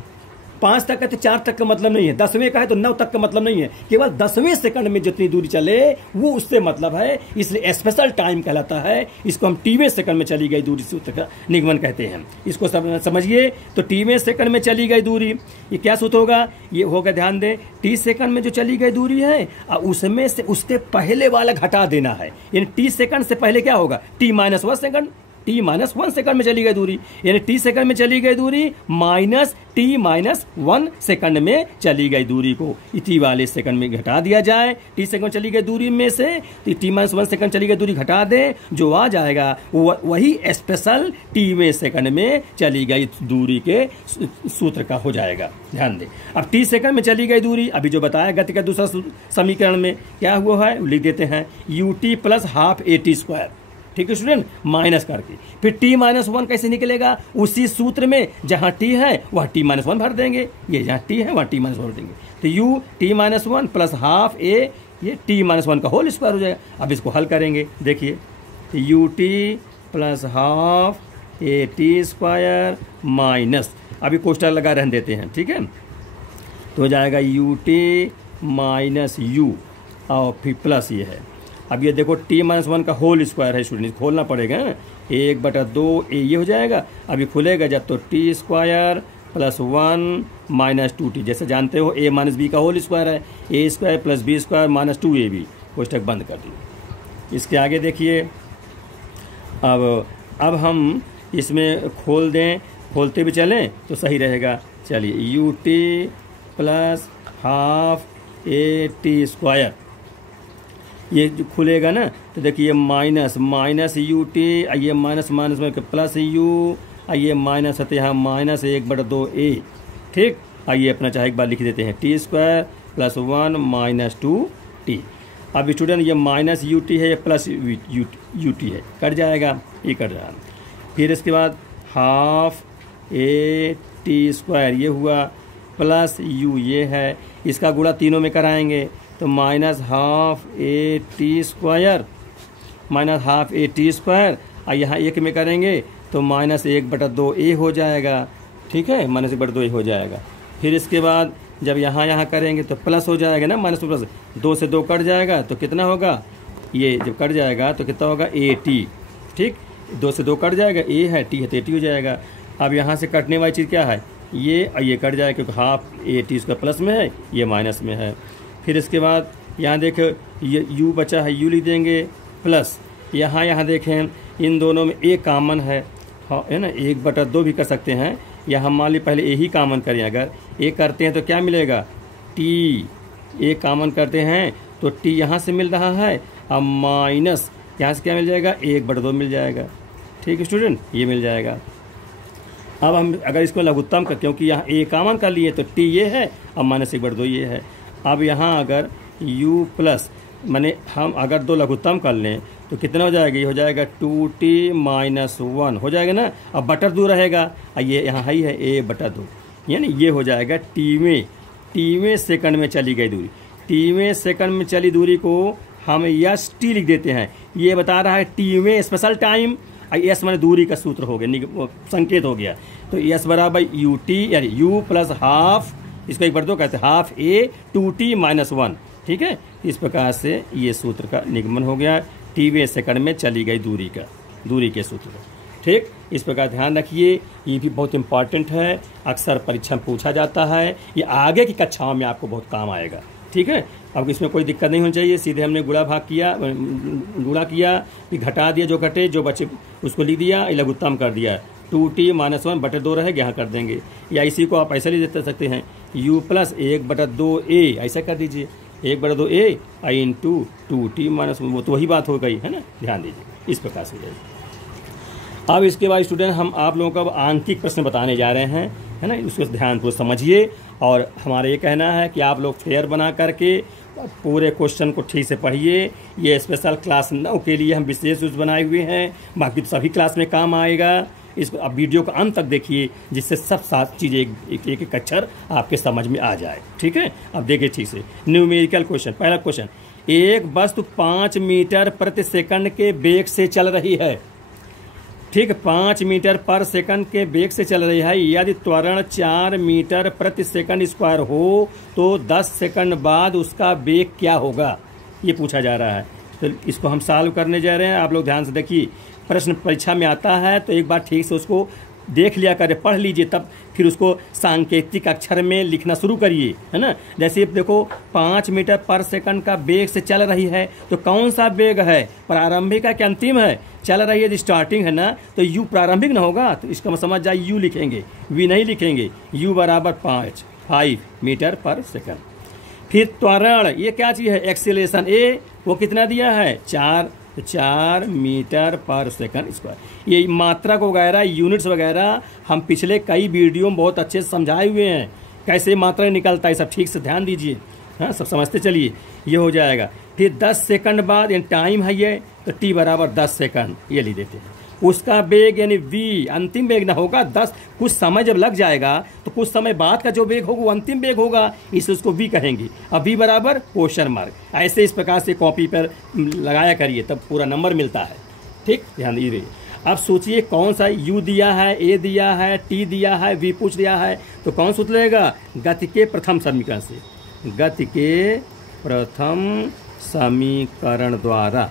5 तक का तो 4 तक का मतलब नहीं है, 10वें का है तो 9 तक का मतलब नहीं है, केवल 10वें सेकंड में जितनी दूरी चले वो उससे मतलब है, इसलिए स्पेशल टाइम कहलाता है। इसको हम टीवें सेकंड में चली गई दूरी सूत्र का निगमन कहते हैं। इसको समझिए, तो टीवें सेकंड में चली गई दूरी, ये क्या सूत्र होगा, ये होगा, ध्यान दें, टी सेकंड में जो चली गई दूरी है उसमें से उसके पहले वाला घटा देना है, यानी टी सेकंड से पहले क्या होगा, टी -1 सेकंड, t-1 सेकंड में चली गई दूरी, यानी t सेकंड में चली गई दूरी माइनस t-1 सेकंड में चली गई दूरी को इसी वाले सेकंड में घटा दिया जाए। t सेकंड चली गई दूरी में से t-1 सेकंड चली गई दूरी घटा दें, जो आ जाएगा वही स्पेशल t सेकंड में चली गई दूरी के सूत्र का हो जाएगा। ध्यान दें, अब t सेकंड में चली गई दूरी अभी जो बताया गति का दूसरा समीकरण में क्या हुआ है लिख देते हैं ut plus half at square. ठीक है स्टूडेंट, माइनस करके फिर t-1 कैसे निकलेगा, उसी सूत्र में जहां t है वह t-1 भर देंगे, ये जहां t है वहां t-1 भर देंगे, तो u t-1 plus half a ये t-1 का होल स्क्वायर हो जाएगा। अब इसको हल करेंगे, देखिए ut plus half at square minus, अभी कोष्टक लगा रहने देते हैं, ठीक है, तो हो जाएगा ut माइनस u और फिर प्लस ये है। अब ये देखो t-1 का होल स्क्वायर है स्टूडेंट, खोलना पड़ेगा ना, 1/2 ये हो जाएगा, अभी खुलेगा जब तो t square plus 1 minus 2t, जैसे जानते हो a माइनस बी का होल स्क्वायर है, a square plus B square minus 2ab, कोष्टक बंद कर दिए। इसके आगे देखिए, अब हम इसमें खोल दें, खोलते भी चलें तो सही रहेगा। चलिए ut plus half at square, ये जो खुलेगा ना तो देखिए माइनस माइनस ut, ये माइनस माइनस में प्लस u, ये माइनस है तो यहाँ माइनस 1/2a। ठीक, आइए अपना चाहे एक बार लिख देते हैं t square plus 1 minus 2t। अब स्टूडेंट ये माइनस ut है, ये प्लस ut है, कट जाएगा, ये कट जाएगा। फिर इसके बाद हाफ at स्क्वायर ये हुआ प्लस u ये है, इसका गुणा तीनों में कराएंगे तो minus half at square minus half at square, और यहाँ एक में करेंगे तो माइनस 1/2a हो जाएगा। ठीक है, माइनस 1/2a हो जाएगा। फिर इसके बाद जब यहाँ करेंगे तो प्लस हो जाएगा ना, माइनस प्लस 2 से 2 कट जाएगा तो कितना होगा, ये जब कट जाएगा तो कितना होगा at। ठीक, 2 से 2 कट जाएगा, a है t है तो at हो जाएगा। अब यहाँ से कटने वाली चीज़ क्या है, ये कट जाएगा क्योंकि हाफ at स्क्वायर प्लस में है, ये माइनस में है। फिर इसके बाद यहाँ देखो ये u बचा है, u लिख देंगे प्लस यहाँ देखें इन दोनों में a कॉमन है ना, 1/2 भी कर सकते हैं, या हम मान ली पहले a ही कॉमन करें, अगर a करते हैं तो क्या मिलेगा t, a कॉमन करते हैं तो t यहाँ से मिल रहा है, अब माइनस यहाँ से क्या मिल जाएगा 1/2 मिल जाएगा। ठीक है स्टूडेंट, ये मिल जाएगा। अब हम अगर इसको लघुत्तम कर, क्योंकि यहाँ a कॉमन कर लिए तो t ये है, अब माइनस 1/2 ये है। अब यहाँ अगर u प्लस माने हम अगर 2 लघुत्तम कर लें तो कितना हो जाएगा, ये हो जाएगा 2t माइनस 1 हो जाएगा ना, अब बटा 2 रहेगा, ये यहाँ ही है a/2, यानी ये हो जाएगा टीवें सेकंड में चली गई दूरी। टीवें सेकंड में चली दूरी को हम यस टी लिख देते हैं, ये बता रहा है टीवें स्पेशल टाइम, एस माने दूरी का सूत्र हो गया, संकेत हो गया, तो एस बराबर ut यानी u प्लस हाफ, इसको 1/2 कहते हैं, हाफ a 2t माइनस 1। ठीक है, इस प्रकार से ये सूत्र का निगमन हो गया, टीवें सेकंड में चली गई दूरी के सूत्र का। ठीक, इस प्रकार ध्यान रखिए, ये भी बहुत इंपॉर्टेंट है, अक्सर परीक्षा में पूछा जाता है, ये आगे की कक्षाओं में आपको बहुत काम आएगा। ठीक है, अब इसमें कोई दिक्कत नहीं होनी चाहिए, सीधे हमने गुणा किया फिर घटा दिया, जो घटे जो बचे उसको लिख दिया, लघुत्तम कर दिया, 2t माइनस 1/2 रहेगा, यहाँ कर देंगे, या इसी को आप ऐसा लिख दे सकते हैं u प्लस 1/2a, ऐसा कर दीजिए 1/2a इंटू 2t माइनस 1, वो तो वही बात हो गई है ना, ध्यान दीजिए, इस प्रकार से जाएगी। अब इसके बाद स्टूडेंट हम आप लोगों को आंकिक प्रश्न बताने जा रहे हैं, है ना, उसको ध्यानपूर्वक समझिए, और हमारा ये कहना है कि आप लोग फेयर बना करके पूरे क्वेश्चन को ठीक से पढ़िए। ये स्पेशल क्लास 9 के लिए हम विशेष रूप बनाए हुए हैं, बाकी तो सभी क्लास में काम आएगा। इसको अब वीडियो को अंत तक देखिए, जिससे सब 7 चीज़ें एक अक्षर आपके समझ में आ जाए। ठीक है, अब देखिए ठीक से, न्यूमेरिकल क्वेश्चन। पहला क्वेश्चन, एक वस्तु 5 मीटर प्रति सेकंड के वेग से चल रही है। ठीक, 5 मीटर पर सेकंड के वेग से चल रही है, यदि त्वरण 4 मीटर प्रति सेकंड स्क्वायर हो तो 10 सेकंड बाद उसका वेग क्या होगा, ये पूछा जा रहा है। तो इसको हम सॉल्व करने जा रहे हैं, आप लोग ध्यान से देखिए। प्रश्न परीक्षा में आता है तो एक बार ठीक से उसको देख लिया करें, पढ़ लीजिए, तब फिर उसको सांकेतिक अक्षर में लिखना शुरू करिए, है ना। जैसे देखो 5 मीटर पर सेकंड का वेग से चल रही है, तो कौन सा वेग है, प्रारंभिक है कि अंतिम है, चल रही है, स्टार्टिंग है ना, तो यू प्रारंभिक ना होगा, तो इसका समझ जाए यू लिखेंगे, वी नहीं लिखेंगे। यू बराबर 5 मीटर पर सेकंड। फिर त्वरण, ये क्या चीज़ है, एक्सीलरेशन, ए वो कितना दिया है 4 मीटर पर सेकंड स्क्वायर। ये मात्रक वगैरह यूनिट्स वगैरह हम पिछले कई वीडियो में बहुत अच्छे से समझाए हुए हैं, कैसे मात्रा निकलता है, सब ठीक से ध्यान दीजिए, हाँ सब समझते चलिए। ये हो जाएगा। फिर 10 सेकंड बाद टाइम है ये, तो टी बराबर 10 सेकंड ये लिख देते हैं। उसका वेग यानी वी अंतिम वेग ना होगा 10, कुछ समय जब लग जाएगा तो कुछ समय बाद का जो वेग होगा वो अंतिम वेग होगा, इसे उसको वी कहेंगे। अब वी बराबर क्वेश्चन मार्क, ऐसे इस प्रकार से कॉपी पर लगाया करिए, तब पूरा नंबर मिलता है। ठीक, ध्यान दीजिए। अब सोचिए कौन सा यू दिया है, ए दिया है, टी दिया है, वी पूछ दिया है, तो कौन सूत्र लेगा, गति के प्रथम समीकरण से, गति के प्रथम समीकरण द्वारा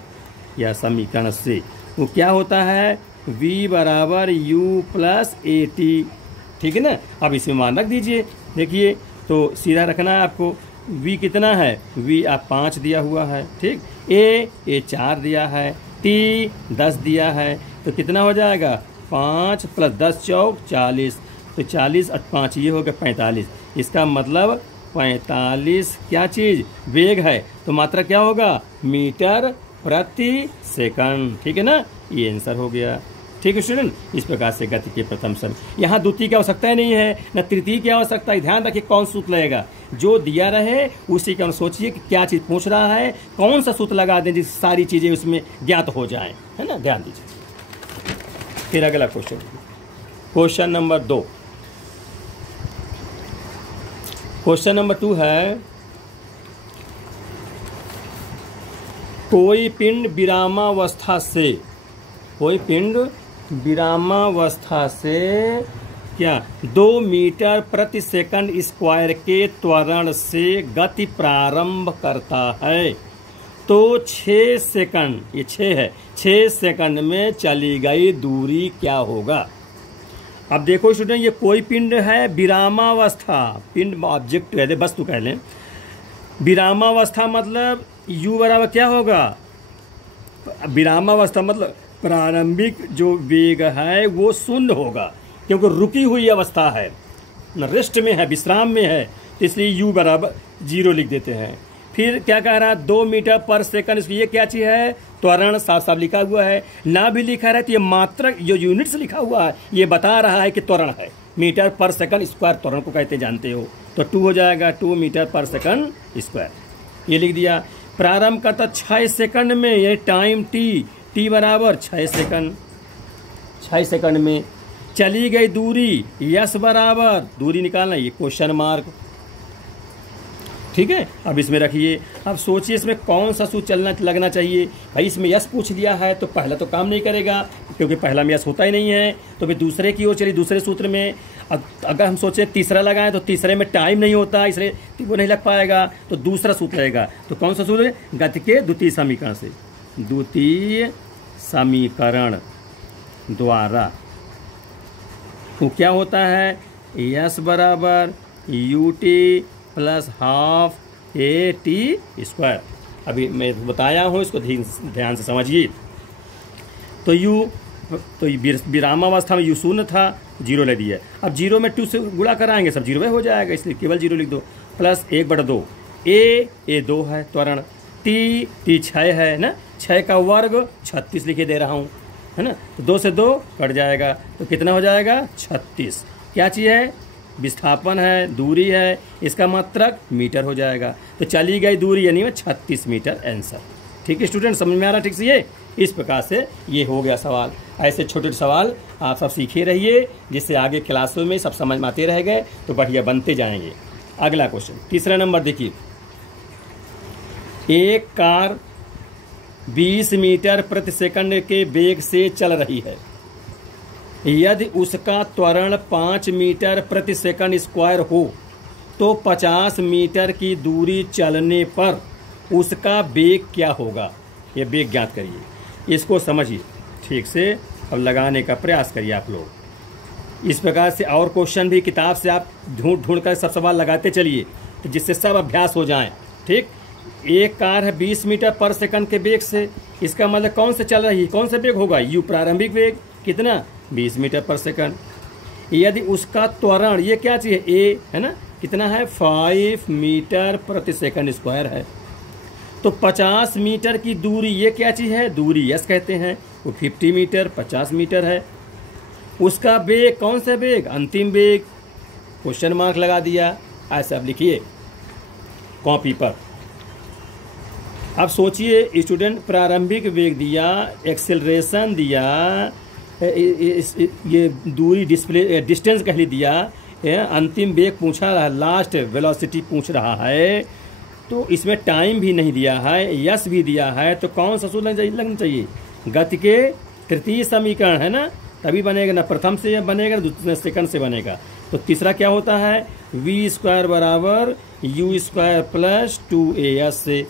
या समीकरण से। वो क्या होता है, v बराबर u प्लस ए टी, ठीक है ना। अब इसमें मान रख दीजिए, देखिए तो सीधा रखना है आपको। v कितना है, v आप 5 दिया हुआ है, ठीक, a 4 दिया है, t 10 दिया है, तो कितना हो जाएगा 5 + 10 चौक 40, तो 40 और 5 ये हो गया 45। इसका मतलब 45 क्या चीज़, वेग है, तो मात्रा क्या होगा, मीटर प्रति सेकंड, ठीक है ना। ये आंसर हो गया। ठीक है स्टूडेंट, इस प्रकार से गति के प्रथम सम, यहाँ द्वितीय की आवश्यकता नहीं है, न तृतीय की आवश्यकता है। ध्यान रखिए कौन सूत्र लगेगा, जो दिया रहे उसी का सोचिए कि क्या चीज़ पूछ रहा है, कौन सा सूत्र लगा दें जिससे सारी चीज़ें उसमें ज्ञात हो जाएं, है ना। ध्यान दीजिए। फिर अगला question, question number 2। Question number 2 है, कोई पिंड विरामावस्था से, कोई पिंड विरामावस्था से क्या 2 मीटर प्रति सेकंड स्क्वायर के त्वरण से गति प्रारंभ करता है, तो 6 सेकंड, ये 6 है, 6 सेकंड में चली गई दूरी क्या होगा। अब देखो स्टूडेंट, ये कोई पिंड है विरामावस्था, पिंड ऑब्जेक्ट है, वस्तु कह लें। विरामावस्था मतलब u बराबर क्या होगा, विरामावस्था मतलब प्रारंभिक जो वेग है वो 0 होगा, क्योंकि रुकी हुई अवस्था है, रेस्ट में है, विश्राम में है, तो इसलिए u बराबर 0 लिख देते हैं। फिर क्या कह रहा है, 2 मीटर पर सेकंड, इसलिए ये क्या चीज़ है, त्वरण, साफ साफ लिखा हुआ है, ना भी लिखा है तो ये मात्रक जो यूनिट्स लिखा हुआ है ये बता रहा है कि त्वरण है, मीटर पर सेकंड स्क्वायर त्वरण को कहते जानते हो, तो 2 हो जाएगा, 2 मीटर पर सेकंड स्क्वायर, ये लिख दिया। प्रारंभ करता 6 सेकंड में, ये टाइम t बराबर 6 सेकंड, 6 सेकंड में चली गई दूरी, यस बराबर दूरी निकालना, ये क्वेश्चन मार्क, ठीक है। अब इसमें रखिए, अब सोचिए इसमें कौन सा सूत्र चलना लगना चाहिए। भाई इसमें यस पूछ लिया है तो पहला तो काम नहीं करेगा, क्योंकि पहला में यस होता ही नहीं है, तो फिर दूसरे की ओर चलिए, दूसरे सूत्र में अगर हम सोचें तीसरा लगाएं तो तीसरे में टाइम नहीं होता, इसलिए वो नहीं लग पाएगा, तो दूसरा सूत्र रहेगा। तो कौन सा सूत्र है, गति के द्वितीय समीकरण से, द्वितीय समीकरण द्वारा वो क्या होता है, यस बराबर u T plus half a t square. अभी मैं बताया हूँ, इसको ध्यान से समझिए। तो विरामावस्था में u 0 था, 0 ले दिया, अब 0 में 2 से गुणा कराएंगे, सब 0 हो जाएगा, इसलिए केवल 0 लिख दो, प्लस 1/2, ए 2 है त्वरण, टी 6 है ना, 6 का वर्ग 36 लिखे दे रहा हूँ, है ना, तो 2 से 2 कट जाएगा, तो कितना हो जाएगा 36। क्या चीज़ है, विस्थापन है, दूरी है, इसका मात्रक मीटर हो जाएगा, तो चली गई दूरी यानी 36 मीटर आंसर। ठीक है स्टूडेंट, समझ में आ रहा ठीक से। ये इस प्रकार से ये हो गया सवाल। ऐसे छोटे छोटे सवाल आप सब सीखे रहिए, जिससे आगे क्लासों में सब समझ में आते रह गए तो बढ़िया बनते जाएंगे। अगला क्वेश्चन, तीसरा नंबर देखिए, एक कार 20 मीटर प्रति सेकंड के वेग से चल रही है, यदि उसका त्वरण 5 मीटर प्रति सेकंड स्क्वायर हो तो 50 मीटर की दूरी चलने पर उसका वेग क्या होगा। ये वेग ज्ञात करिए, इसको समझिए ठीक से, अब लगाने का प्रयास करिए आप लोग। इस प्रकार से और क्वेश्चन भी किताब से आप ढूंढ कर सब सवाल लगाते चलिए, तो जिससे सब अभ्यास हो जाएं। ठीक, एक कार है 20 मीटर पर सेकंड के वेग से, इसका मतलब कौन से चल रही है, कौन सा वेग होगा, यू प्रारंभिक वेग कितना 20 मीटर पर सेकंड। यदि उसका त्वरण ये क्या चीज़ है, ए है ना, कितना है 5 मीटर प्रति सेकंड स्क्वायर है। तो 50 मीटर की दूरी ये क्या चीज़ है, दूरी यस कहते हैं, वो 50 मीटर 50 मीटर है। उसका वेग कौन सा वेग, अंतिम वेग, क्वेश्चन मार्क लगा दिया। ऐसा आप लिखिए कॉपी पर। अब सोचिए स्टूडेंट, प्रारंभिक वेग दिया, एक्सेलरेशन दिया, ये दूरी डिस्टेंस कह ली दिया, अंतिम वेग पूछा रहा, लास्ट वेलोसिटी पूछ रहा है, तो इसमें टाइम भी नहीं दिया है, यस भी दिया है, तो कौन सा सूत्र लगना चाहिए, गति के तृतीय समीकरण है ना, तभी बनेगा ना, प्रथम से बनेगा ना दूसरे सेकंड से बनेगा। तो तीसरा क्या होता है, वी स्क्वायर बराबर यू स्क्वायर प्लस 2as से।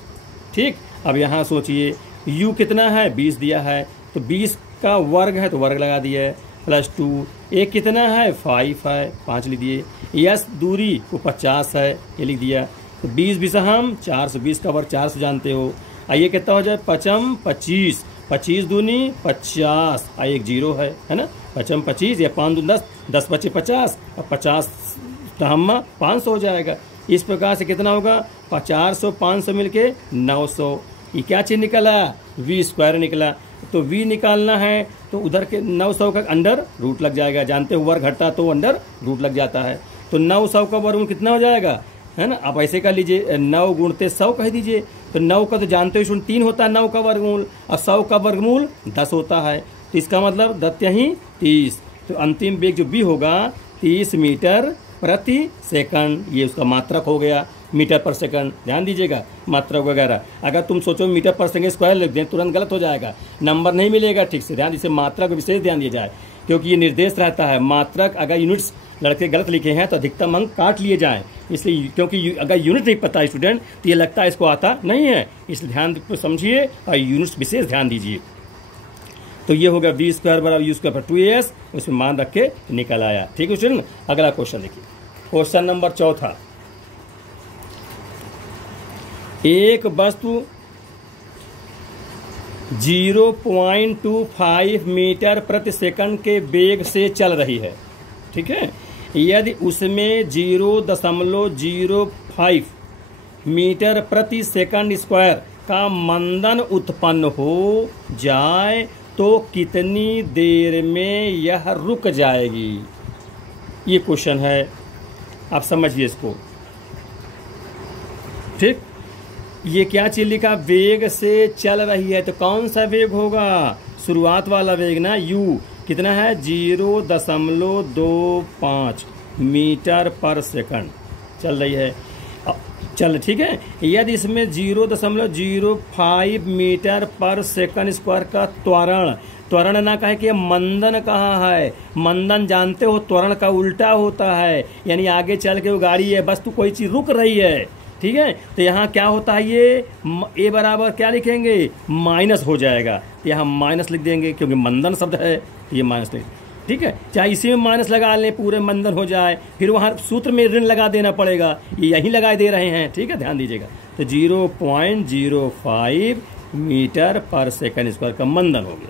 ठीक, अब यहाँ सोचिए u कितना है 20 दिया है, तो 20 का वर्ग है तो वर्ग लगा दिया, प्लस 2, a कितना है 5 है 5 लिख दिए, यस दूरी वो 50 है ये लिख दिया, तो 20 बीस हम 420 का वर्ग 400 जानते हो, आइए कितना हो जाए 5 25, 25 दूनी 50, एक जीरो है ना, 5 25 या 5 दूनी 10, 10 25 50, और 50 तो हम 500 हो जाएगा। इस प्रकार से कितना होगा 400 500 मिलके 900। ये क्या चीज़ निकला, वी स्क्वायर निकला। तो वी निकालना है तो उधर के 900 का अंडर रूट लग जाएगा, जानते हो वर्ग घटता तो अंडर रूट लग जाता है, तो 900 का वर्गमूल कितना हो जाएगा, है ना। आप ऐसे कर लीजिए 9 गुणते 100 कह दीजिए, तो 9 का तो जानते हो 3 होता है 9 का वर्गमूल, और 100 का वर्गमूल 10 होता है, तो इसका मतलब दत्यही 30। तो अंतिम वेग जो भी होगा 30 मीटर प्रति सेकंड, ये उसका मात्रक हो गया, मीटर पर सेकंड, ध्यान दीजिएगा मात्रक वगैरह। अगर तुम सोचो मीटर पर सेकंड स्क्वायर लिख दें तुरंत गलत हो जाएगा, नंबर नहीं मिलेगा ठीक से, ध्यान जिसे मात्रक विशेष ध्यान दिया जाए, क्योंकि ये निर्देश रहता है मात्रक अगर यूनिट्स लड़के गलत लिखे हैं तो अधिकतम अंक काट लिए जाएं, इसलिए क्योंकि अगर यूनिट नहीं पता है स्टूडेंट तो ये लगता है इसको आता नहीं है, इसलिए ध्यान समझिए और यूनिट्स विशेष ध्यान दीजिए। तो ये होगा वी स्क्वायर बराबर यू स्क्वायर पर 2as, उसमें मान रख के निकल आया। ठीक है स्टूडेंट, अगला क्वेश्चन देखिए, क्वेश्चन नंबर 4। एक वस्तु 0.25 मीटर प्रति सेकंड के वेग से चल रही है, ठीक है। यदि उसमें 0.05 मीटर प्रति सेकंड स्क्वायर का मंदन उत्पन्न हो जाए तो कितनी देर में यह रुक जाएगी, ये क्वेश्चन है, आप समझिए इसको। ठीक, ये क्या चीज लिखा, वेग से चल रही है, तो कौन सा वेग होगा, शुरुआत वाला वेग ना, u कितना है 0.25 मीटर पर सेकंड चल रही है, चल ठीक है। यदि इसमें 0.05 मीटर पर सेकंड स्क्वायर का त्वरण ना कहे कि मंदन कहाँ है, मंदन जानते हो त्वरण का उल्टा होता है, यानी आगे चल के वो गाड़ी है बस तो कोई चीज रुक रही है, ठीक है। तो यहाँ क्या होता है, ये ए बराबर क्या लिखेंगे माइनस हो जाएगा, तो यहाँ माइनस लिख देंगे क्योंकि मंदन शब्द है, तो ये माइनस लिख, ठीक है। चाहे इसी में माइनस लगा लें पूरे मंदन हो जाए, फिर वहाँ सूत्र में ऋण लगा देना पड़ेगा, ये यहीं लगा दे रहे हैं, ठीक है, ध्यान दीजिएगा। तो 0.05 मीटर पर सेकंड स्क्वायर का मंदन हो गया।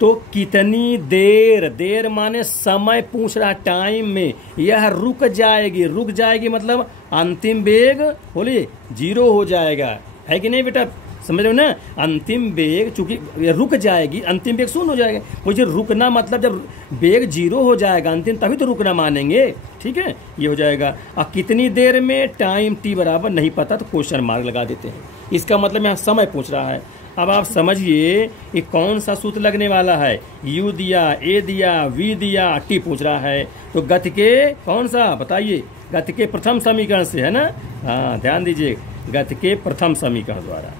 तो कितनी देर माने समय पूछ रहा, टाइम में यह रुक जाएगी मतलब अंतिम वेग बोलिए 0 हो जाएगा, है कि नहीं बेटा, समझ लो ना। अंतिम वेग चूंकि रुक जाएगी, अंतिम वेग 0 हो जाएगा, मुझे रुकना मतलब जब वेग 0 हो जाएगा अंतिम तभी तो रुकना मानेंगे, ठीक है, ये हो जाएगा। अब कितनी देर में, टाइम t बराबर नहीं पता तो क्वेश्चन मार्क लगा देते हैं, इसका मतलब यहाँ समय पूछ रहा है। अब आप समझिए कि कौन सा सूत्र लगने वाला है, u दिया, a दिया, v दिया, t पूछ रहा है, तो गति के कौन सा बताइए, गति के प्रथम समीकरण से है ना, हाँ ध्यान दीजिए, गति के प्रथम समीकरण द्वारा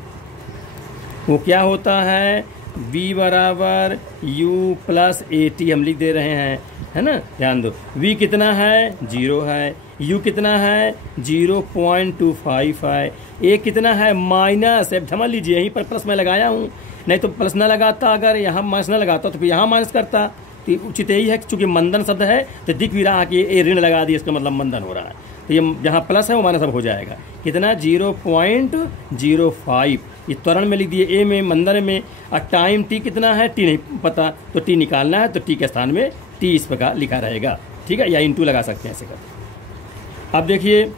वो क्या होता है, v बराबर u प्लस at हम लिख दे रहे हैं, है ना, ध्यान दो। v कितना है 0 है, u कितना है 0.25 है, a कितना है माइनस, अब समझ लीजिए यहीं पर प्लस मैं लगाया हूँ, नहीं तो प्लस ना लगाता, अगर यहाँ माइनस ना लगाता तो फिर यहाँ माइनस करता, तो उचित यही है कि चूंकि मंदन शब्द है तो दिख भी रहा कि ये ऋण लगा दिया, इसका मतलब मंदन हो रहा है, तो ये जहाँ प्लस है वो माइनस अब हो जाएगा कितना 0.05। ये त्वरण में लिख दिए ए में, मंदन में। और टाइम टी कितना है टी नहीं पता, तो टी निकालना है, तो टी के स्थान में टी इस प्रकार लिखा रहेगा, ठीक है, या इंटू लगा सकते हैं ऐसे करके। अब देखिए,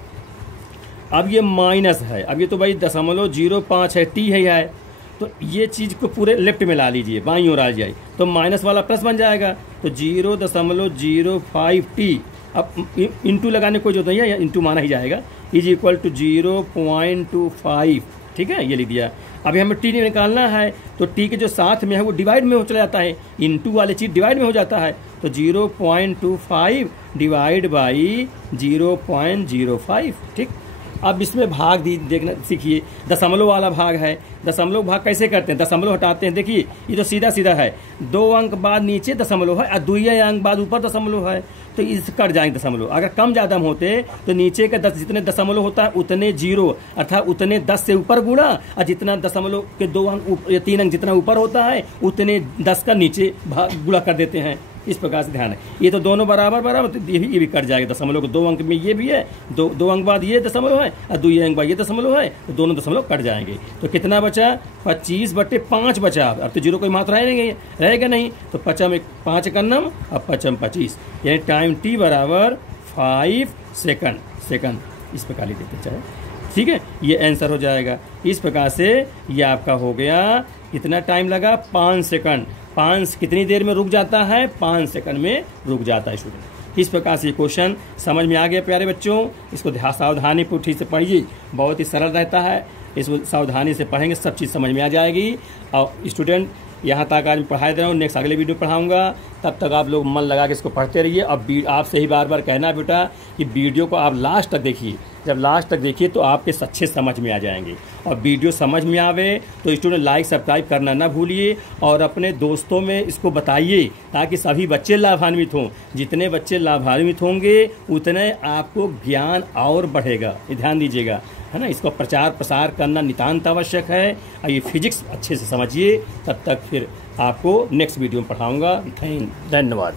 अब ये माइनस है, अब ये तो भाई 0.05 है, टी है यह, तो ये चीज़ को पूरे लेफ्ट में ला लीजिए, बाईं ओर आ जाए, तो माइनस वाला प्लस बन जाएगा, तो 0.05 टी। अब इंटू लगाने कोई जरूरत नहीं है, या इंटू माना ही जाएगा, इज इक्वल टू 0.25, ठीक है, ये लिख दिया। अभी हमें टी निकालना है, तो टी के जो साथ में है वो डिवाइड में हो चला जाता है, इंटू वाली चीज़ डिवाइड में हो जाता है, तो 0.25 डिवाइड बाई 0.05, ठीक। अब इसमें भाग देखना सीखिए, दशमलव वाला भाग है, दशमलव भाग कैसे करते हैं, दशमलव हटाते हैं, देखिए ये तो सीधा सीधा है, 2 अंक बाद नीचे दशमलव है और 2 अंक बाद ऊपर दशमलव है, तो इस कट जाएंगे दशमलव। अगर कम ज़्यादा होते तो नीचे का 10 जितने दशमलव होता है उतने जीरो, अर्थात उतने 10 से ऊपर गुणा, और जितना दशमलव के 2 अंक या 3 अंक जितना ऊपर होता है उतने 10 का नीचे गुणा कर देते हैं। इस प्रकार से ध्यान है, ये तो दोनों बराबर बराबर, तो ये भी कट जाएगा, दशमलव को 2 अंक में ये भी है, 2 अंक बाद ये दशमलव है और 2 अंक बाद ये दशमलव है, तो दोनों दशमलव कट जाएंगे। तो कितना बचा, 25/5 बचा। अब तो जीरो कोई मात्रा रहेगा नहीं, तो 5 में 5 कन्नम, अब 5 25, यानी टाइम टी बराबर 5 सेकंड, इस प्रकार लिख देते चाहे, ठीक है, ये आंसर हो जाएगा। इस प्रकार से ये आपका हो गया, कितना टाइम लगा, 5 सेकंड। 5 कितनी देर में रुक जाता है, 5 सेकंड में रुक जाता है स्टूडेंट। इस प्रकार से क्वेश्चन समझ में आ गया प्यारे बच्चों, इसको सावधानी पूर्वक ठीक से पढ़िए, बहुत ही सरल रहता है, इसको सावधानी से पढ़ेंगे सब चीज़ समझ में आ जाएगी। और स्टूडेंट यहाँ तक आज मैं पढ़ाई दे रहा हूँ, नेक्स्ट अगले वीडियो पढ़ाऊँगा, तब तक आप लोग मन लगा के इसको पढ़ते रहिए। अब आपसे ही बार बार कहना बेटा कि वीडियो को आप लास्ट तक देखिए, जब लास्ट तक देखिए तो आपके अच्छे समझ में आ जाएंगे। और वीडियो समझ में आवे तो स्टूडेंट लाइक सब्सक्राइब करना ना भूलिए, और अपने दोस्तों में इसको बताइए ताकि सभी बच्चे लाभान्वित हों। जितने बच्चे लाभान्वित होंगे उतने आपको ज्ञान और बढ़ेगा, ये ध्यान दीजिएगा, है ना। इसको प्रचार प्रसार करना नितांत आवश्यक है। और ये फिजिक्स अच्छे से समझिए, तब तक फिर आपको नेक्स्ट वीडियो में पढ़ाऊँगा। धन्यवाद।